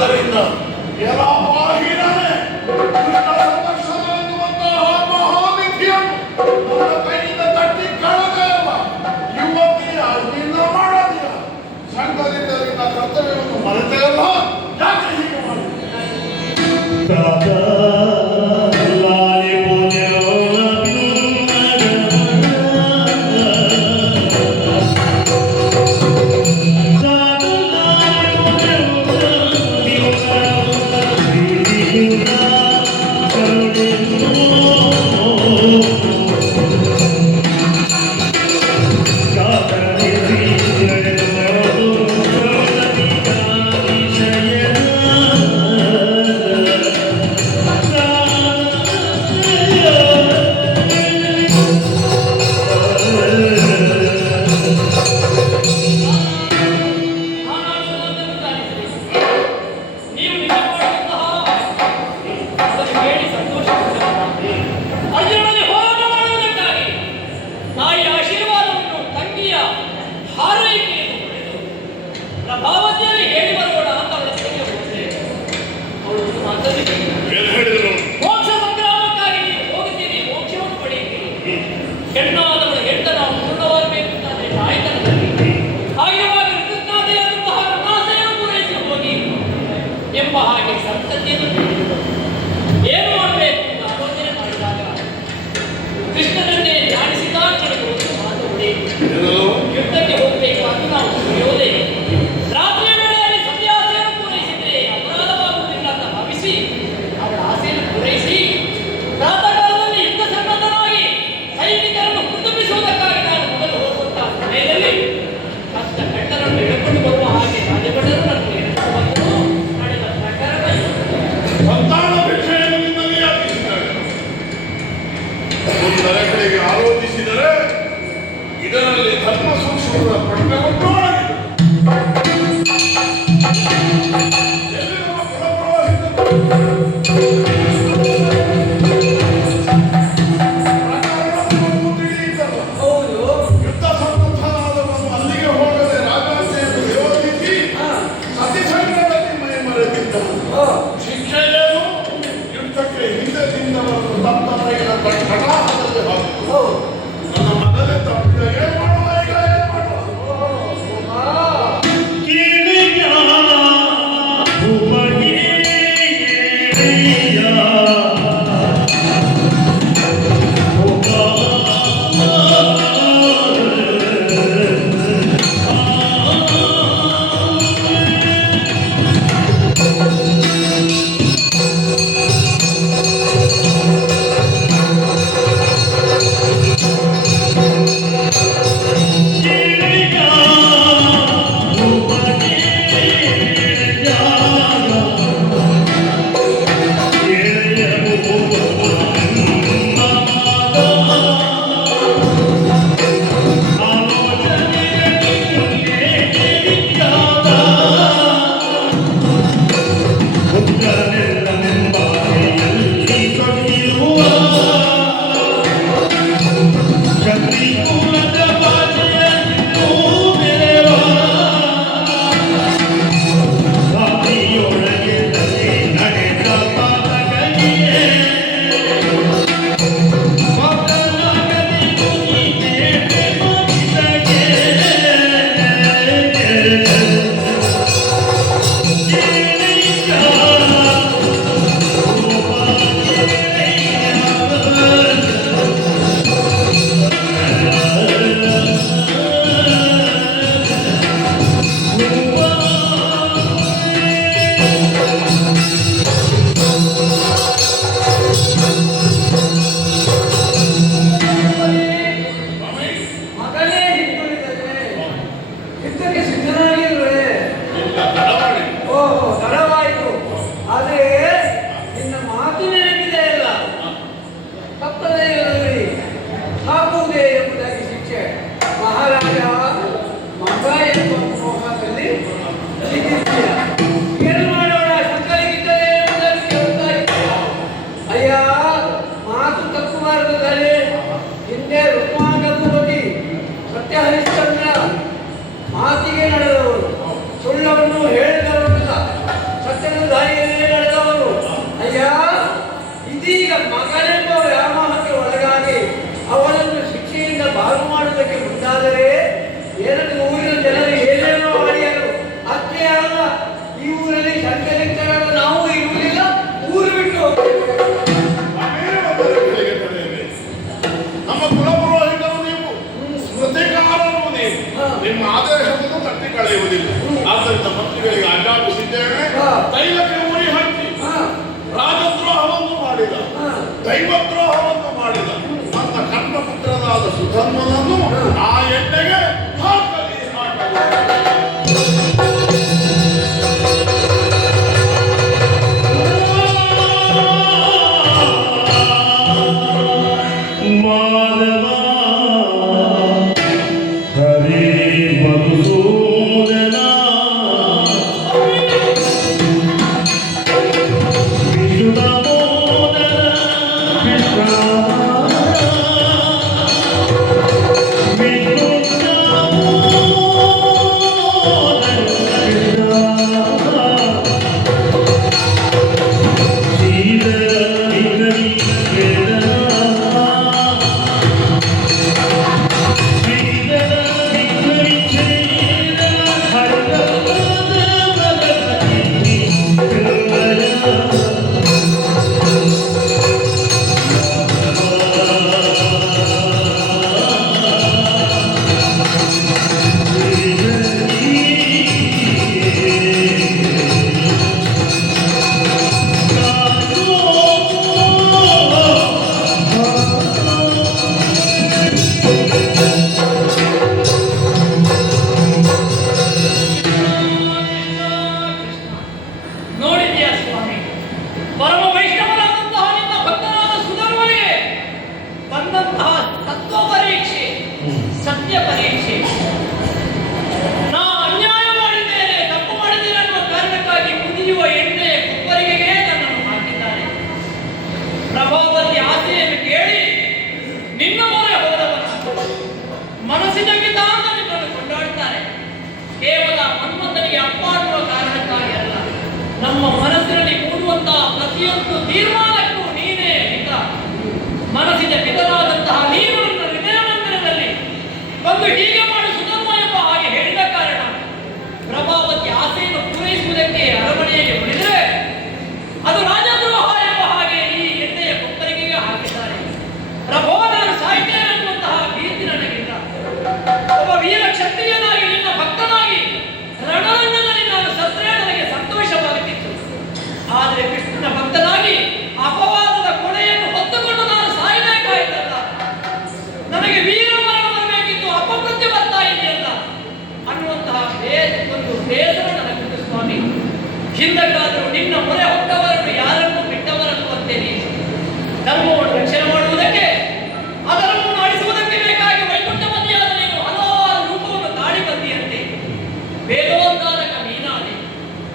ಆದ್ದರಿಂದ ಎಲ್ಲ ಬಾಹಿರನೇ ಕೃಷ್ಣ ಸಂದರ್ಶನ ಎನ್ನುವಂತಹ ಮಹಾವಿಧಿಯನ್ನು ನನ್ನ ಕೈಯಿಂದ ತಟ್ಟಿ ಕಳೆದೆಯಲ್ಲ. ಇವತ್ತಿನ ನಿನ್ನ ಮಾಡದಿಯ ಸಂಘದಿಂದ ನಿನ್ನ ಕರ್ತವ್ಯವನ್ನು ಮರೆತೆಯಲ್ಲ. ಯಾಕೆ ಹೀಗೆ ಮಾಡಿದೆ? ಕತ್ತಲುದಾರಿಯಲ್ಲಿ ನಡೆದವರು. ಅಯ್ಯ, ಇದೀಗ ಮಗನೆಂಬ ವ್ಯಾಮೋಹಕ್ಕೆ ಒಳಗಾಗಿ ಅವನನ್ನು ಶಿಕ್ಷೆಯಿಂದ ಬಾರು ಮಾಡುವುದಕ್ಕೆ ಮುಂದಾದರೆ ಎರಡು ಊರಿನ ಜನರು ಏನೇನೋ ಮಾಡಿಯರು. ಅಷ್ಟೇ ಅಲ್ಲ, ಈ ಊರಲ್ಲಿ ಸಂಚಲಿತರಾದ ನಾವು ಇರುವುದಿಲ್ಲ, ಊರು ಬಿಟ್ಟು ಹೋಗ್ತೇವೆ. ನಮ್ಮ ಕುಲಪುರೋಹಿತರು ನೀವು, ಸ್ಮೃತಿಕಾರರು ನೀವು, ನಿಮ್ಮ ಆದೇಶವನ್ನು ತಟ್ಟಿ ಕಳೆಯುವುದಿಲ್ಲ. ಆದ್ದರಿಂದ ಮಂತ್ರಿಗಳಿಗೆ ಆಜ್ಞಾಪಿಸಿದ್ದೇವೆ, ತೈಲಕ್ಕೆ ಉರಿ ಹಚ್ಚಿ ರಾಜದ್ರೋಹವನ್ನು ಮಾಡಿದ, ದೈವದ್ರೋಹವನ್ನು ಮಾಡಿದ ನನ್ನ ಕರ್ಣಪುತ್ರನಾದ ಸುಧರ್ಮನನ್ನು ಆ ಎಣ್ಣೆಗೆ ಹಾಕಲಿ ನಮ್ಮ ಮನಸ್ಸಿನಲ್ಲಿ ಮೂಡುವಂತಹ ಪ್ರತಿಯೊಂದು ತೀರ್ಮಾನಕ್ಕೂ ನೀನೇ ಹಿತ. ಮನಸ್ಸಿನ ಪಿತನಾದಂತಹ ನೀನು ನನ್ನ ಹೃದಯ ಮಂದಿರದಲ್ಲಿ ಬಂದು ಹೀಗೆ ಮಾಡು ಸುಧರ್ಮ ಎಂಬ ಹಾಗೆ ಹೇಳಿದ ಕಾರಣ ಪ್ರಭಾವತಿ ಆಸೆಯನ್ನು ಪೂರೈಸುವುದಕ್ಕೆ ಅರಮನೆಯಲ್ಲಿ ಉಳಿದರೆ ಅದು ರಾಜದ್ರೋಹ ಎಂಬ ಹಾಗೆ ಈ ಎಣ್ಣೆಯ ಕೊಪ್ಪರಿಗೆಗೆ ಹಾಕಿದ್ದಾರೆ. ಪ್ರಭೋ, ನಾನು ಸಾಹಿತ್ಯ ಅನ್ನುವಂತಹ ಭೀತಿ ನನಗಿಲ್ಲ. ಒಬ್ಬ ವೀರ ಕ್ಷತ್ರಿಯನಾಗಿ ನಿನ್ನ ಭಕ್ತನಾಗಿ ರಣರಂಗದಲ್ಲಿ ನಾನು ಸತ್ರೆ ನನಗೆ ಸಂತೋಷವಾಗುತ್ತಿತ್ತು. ಆದರೆ ಕೃಷ್ಣನ ಭಕ್ತನಾಗಿ ಅಪವಾದದ ಕೊಡೆಯನ್ನು ಹೊತ್ತುಕೊಂಡು ನಾನು ಸಾಯಬೇಕಾಯ್ತಲ್ಲ, ನನಗೆ ವೀರ ಮರಣ ಬರಬೇಕಿತ್ತು, ಅಪಮೃತ್ಯು ಬರ್ತಾ ಇದೆಯಲ್ಲ ಅನ್ನುವಂತಹ ಒಂದು ಬೇಸರ ನನಗುಂಟು ಸ್ವಾಮಿ. ಹಿಂದಕ್ಕಾದರೂ ನಿನ್ನ ಮೊರೆ ಹೊತ್ತವರನ್ನು ಯಾರನ್ನು ಬಿಟ್ಟವರನ್ನುವಂತೆ ನೀನು ಧರ್ಮವನ್ನು ರಕ್ಷಣೆ ಮಾಡುವುದಕ್ಕೆ ಅದರನ್ನು ಅಳಿಸುವುದಕ್ಕೆ ಬೇಕಾಗಿ ವೈಕುಂಠಪತಿಯಾದ ನೀನು ಹಲವಾರು ರೂಪವನ್ನು ತಾಳಿ ಬಂದಿಯಂತೆ. ವೇದೋದ್ಧಾರಕ ನೀನಾದೆ,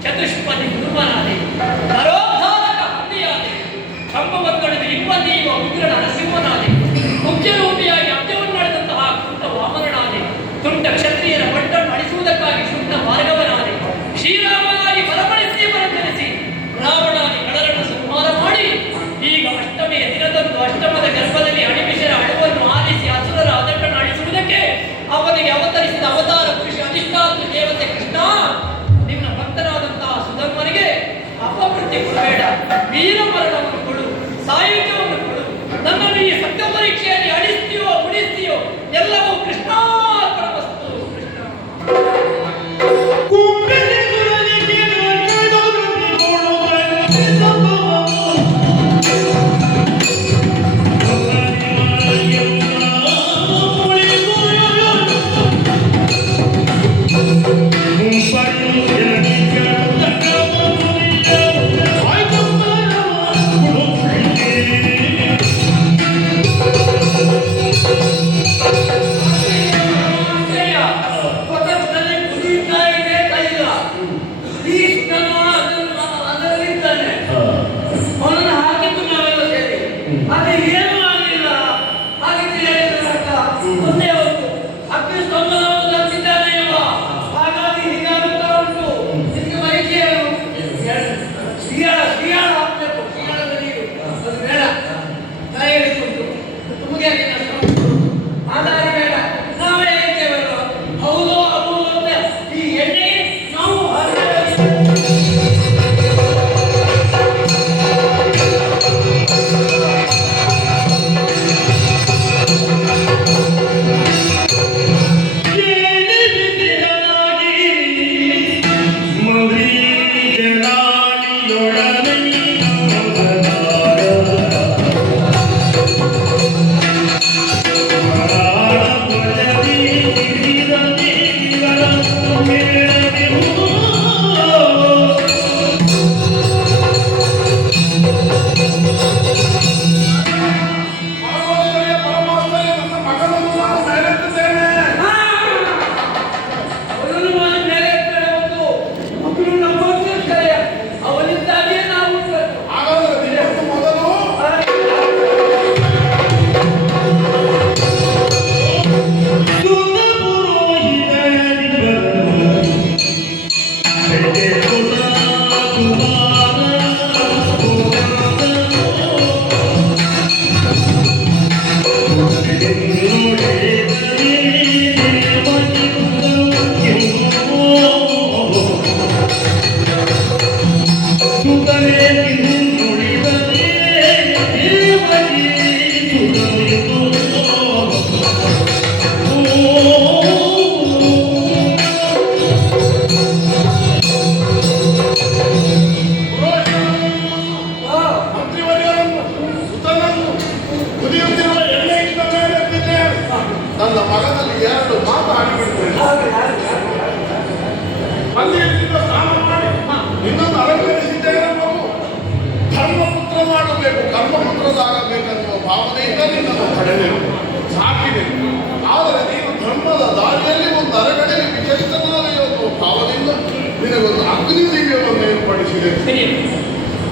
ಚತುಷ್ಪದಿ ಗುರುಮನಾದೆ, ನರೋದ್ಧಾರಕ ಹಂದಿಯಾದೆ, ಕಂಬವನ್ನೊಡೆದು ಇಬ್ಬಂದಿಯುವ ಉಗ್ರ ನರಸಿಂಹನಾದೆ, ಮುಖ್ಯರೂಪಿಯಾಗಿ ಅಬ್ಜವನ್ನು ನಡೆದಂತಹ ಕುಂಟ ವಾಮನನಾದೆ, ತುಂಟ ಕ್ಷತ್ರಿಯರ ಬಂಟನ್ನು ಅಳಿಸುವುದಕ್ಕಾಗಿ ಶುದ್ಧ ಮಾರ್ಗವನಾದೆ, ಶ್ರೀರಾಮನಾಗಿ ಬಲಪಡಿಸಿ ಬರತನಿಸಿ ರಾವಣಾದಿ ಕಡಲನ್ನು ಸಂಹಾರ ಮಾಡಿ ಈಗ ಅಷ್ಟಮಿಯ ದಿನದಂದು ಅಷ್ಟಮದ ಗರ್ಭದಲ್ಲಿ ಅಣಿಮಿಷರ ಅಳುವನ್ನು ಆಲಿಸಿ ಅಸುರರ ಅದಕ್ಕನ್ನು ಅಳಿಸುವುದಕ್ಕೆ ಅವನಿಗೆ ಅವತರಿಸಿದ ಅವತಾರ ಪುರುಷ ಅಧಿಷ್ಠಾತ್ರ ದೇವತೆ ಕೃಷ್ಣ, ನಿನ್ನ ಭಕ್ತನಾದಂತಹ ಸುಧರ್ಮನಿಗೆ ಅಪಮೃತ್ಯು ಕೊಡಬೇಡ, ವೀರ ಮರಣವನ್ನು ಕೊಡು, ಸಾಹಿತ್ಯವನ್ನು ಕೊಡು. ನನ್ನನ್ನು ಈ ಸತ್ಯ ಪರೀಕ್ಷೆಯಲ್ಲಿ ಅಳಿಸ್ತೀಯೋ ಉಳಿಸ್ತೀಯೋ ಎಲ್ಲವೂ ಕೃಷ್ಣಾರ್ಪಣವಸ್ತು. ಕೃಷ್ಣ ನನ್ನ ಮಗನಲ್ಲಿ 2 ಮಾತು ಹಾಡಿಬಿಡ್ತೇನೆ. ಅಲ್ಲಿ ಇಲ್ಲಿಂದ ಸ್ನಾನ ಮಾಡಿ ಇನ್ನೊಂದು ಅಲಂಕರಿಸಿದ್ದೇನೆ. ನಾವು ಧರ್ಮಪುತ್ರ ಮಾಡಬೇಕು, ಕರ್ಮಪುತ್ರದಾಗಬೇಕನ್ನುವ ಭಾವನೆಯಿಂದ ನಿನ್ನನ್ನು ಪಡೆದೆವು, ಸಾಕಿದೆ. ಆದರೆ ನೀನು ಧರ್ಮದ ದಾರಿಯಲ್ಲಿ ಒಂದು ಅರಗಡೆಗೆ ವಿಚಲಿತನಾದ ಎನ್ನುವ ಭಾವದಿಂದ ನಿನಗೊಂದು ಅಗ್ನಿ ದಿವ್ಯವನ್ನು ಏರ್ಪಡಿಸಿದೆ.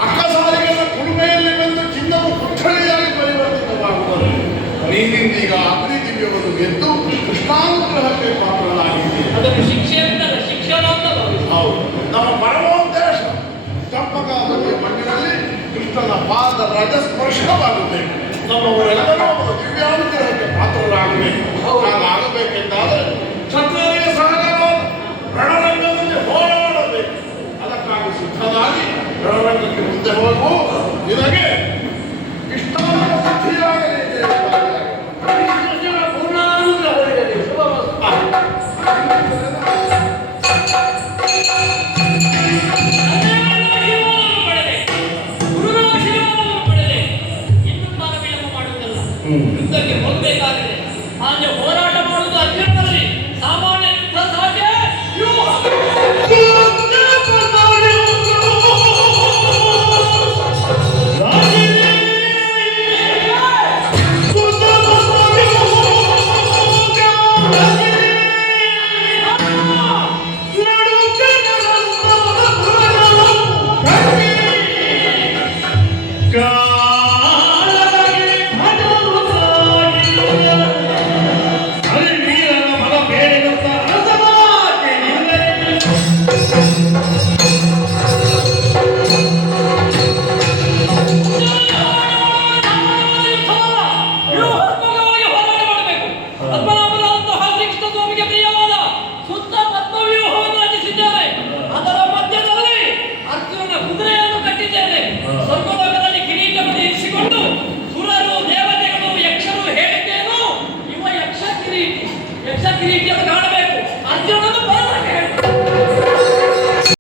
ಅಕ್ಕಸಾರಿಗೆಲ್ಲ ಕುಳುಮೆಯಲ್ಲಿ ಬಂದು ಚಿನ್ನವು ಕುಠಳಿಯಾಗಿ ಪರಿವರ್ತಿತವಾಗುತ್ತದೆ. ನೀನಿಂದೀಗ ಅಗ್ನಿ ದಿವ್ಯವನ್ನು ಗೆದ್ದು ಕೃಷ್ಣಾನುಗ್ರಹಕ್ಕೆ ಪಾತ್ರನಾಗಿದ್ದೀಯ. ಅದನ್ನು ಶಿಕ್ಷೆ ಅಂತಲ್ಲ, ಶಿಕ್ಷಣ ಅಂತ ಭಾವಿಸಿ. ಹೌದು, ನಮ್ಮ ಪರಮೋದ್ದೇಶ ಚಂಪಕಾವತಿಯ ಮಣ್ಣಿನಲ್ಲಿ ಕೃಷ್ಣನ ಪಾದ ರಜಸ್ಪರ್ಶವಾಗಬೇಕು. ನಮ್ಮವರೆಲ್ಲರೂ ಅವರ ದಿವ್ಯಾನುಗ್ರಹಕ್ಕೆ ಪಾತ್ರರಾಗಬೇಕು. ಹಾಗಾಗಬೇಕೆಂದಾದರೆ ಕ್ಷತ್ರಿಯರಿಗೆ ಸಹಜವಾದ ರಣರಂಗದಲ್ಲಿ ಹೋರಾಡಬೇಕು. ಅದಕ್ಕಾಗಿ ಸಿದ್ಧನಾಗಿ ರಣರಂಗಕ್ಕೆ ಮುಂದೆ ಹೋಗು. ನಿನಗೆ ಇಷ್ಟಾದ ಸಿದ್ಧಿಯಾಗಲಿ. ಕೃಷ್ಣನ ಪೂರ್ಣಾನುಗ್ರಹವಿರಲಿ. ಯುದ್ಧಕ್ಕೆ ಹೋಗಬೇಕಾಗಿದೆ. ಹಾಗೆ ಹೋರಾಟ ಮಾಡುವುದು ಅರ್ಜುನನಲ್ಲಿ ಸಾಮಾನ್ಯ ಯುದ್ಧ ಸಾಧ್ಯ. ಕಿರೀಟಿಯನ್ನು ಕಾಣ